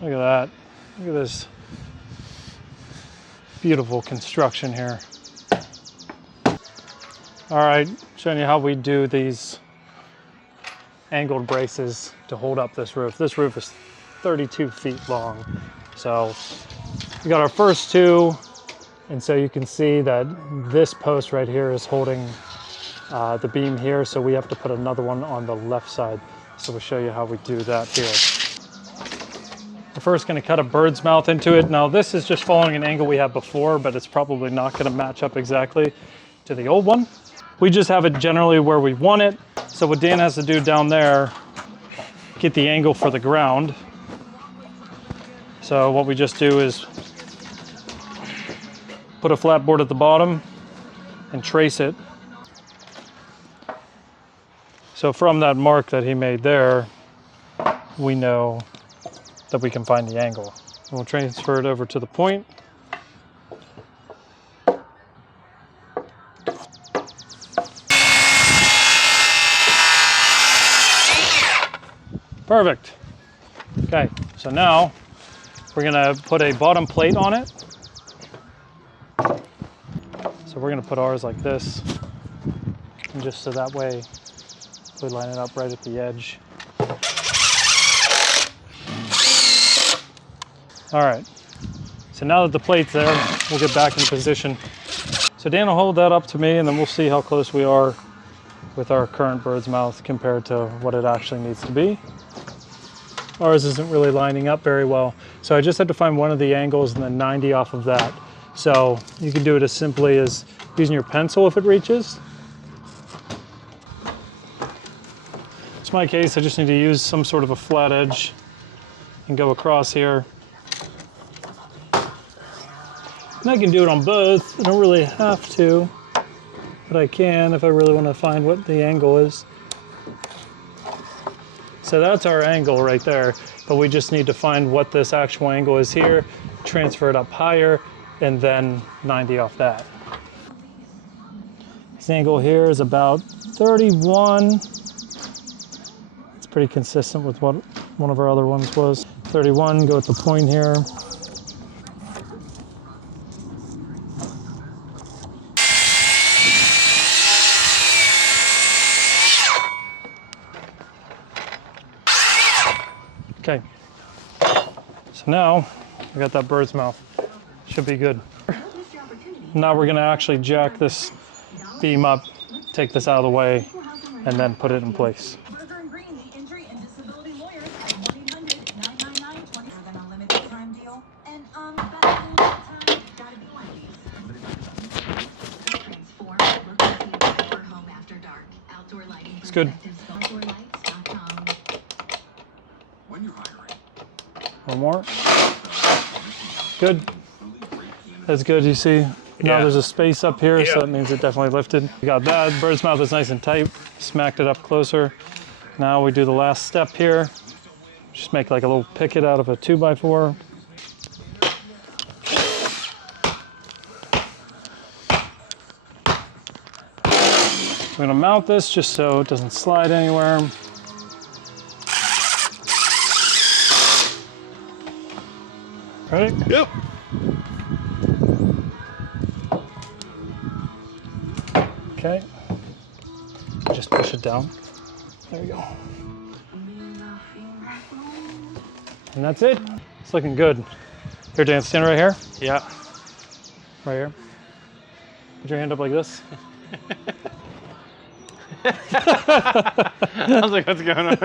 Look at that. Look at this beautiful construction here. All right, showing you how we do these angled braces to hold up this roof. This roof is 32 feet long. So we got our first two, and so you can see that this post right here is holding the beam here, so we have to put another one on the left side. So we'll show you how we do that here. We're first going to cut a bird's mouth into it. Now this is just following an angle we had before, but it's probably not going to match up exactly to the old one. We just have it generally where we want it. So what Dan has to do down there, get the angle for the ground. So what we just do is put a flat board at the bottom and trace it. So from that mark that he made there, we know that we can find the angle. And we'll transfer it over to the point. Perfect. Okay, so now we're gonna put a bottom plate on it. So we're gonna put ours like this, and just so that way we line it up right at the edge. All right, so now that the plate's there, we'll get back in position. So Dan will hold that up to me, and then we'll see how close we are with our current bird's mouth compared to what it actually needs to be. Ours isn't really lining up very well. So I just had to find one of the angles and then 90 off of that. So you can do it as simply as using your pencil if it reaches. In my case, I just need to use some sort of a flat edge and go across here. And I can do it on both. I don't really have to, but I can if I really want to find what the angle is. So that's our angle right there, but we just need to find what this actual angle is here, transfer it up higher, and then 90 off that. This angle here is about 31. It's pretty consistent with what one of our other ones was. 31, go at the point here. Okay, so now I got that bird's mouth. Should be good. Now we're gonna actually jack this beam up, take this out of the way, and then put it in place. It's good. One more. Good. That's good. You see, now there's a space up here, so that means it definitely lifted. We got that. Bird's mouth is nice and tight. Smacked it up closer. Now we do the last step here. Just make like a little picket out of a 2x4. I'm going to mount this just so it doesn't slide anywhere. Ready? Yep. Okay. Just push it down. There we go. And that's it. It's looking good. Here, Dan, stand right here. Yeah. Right here. Put your hand up like this. I was like, what's going on?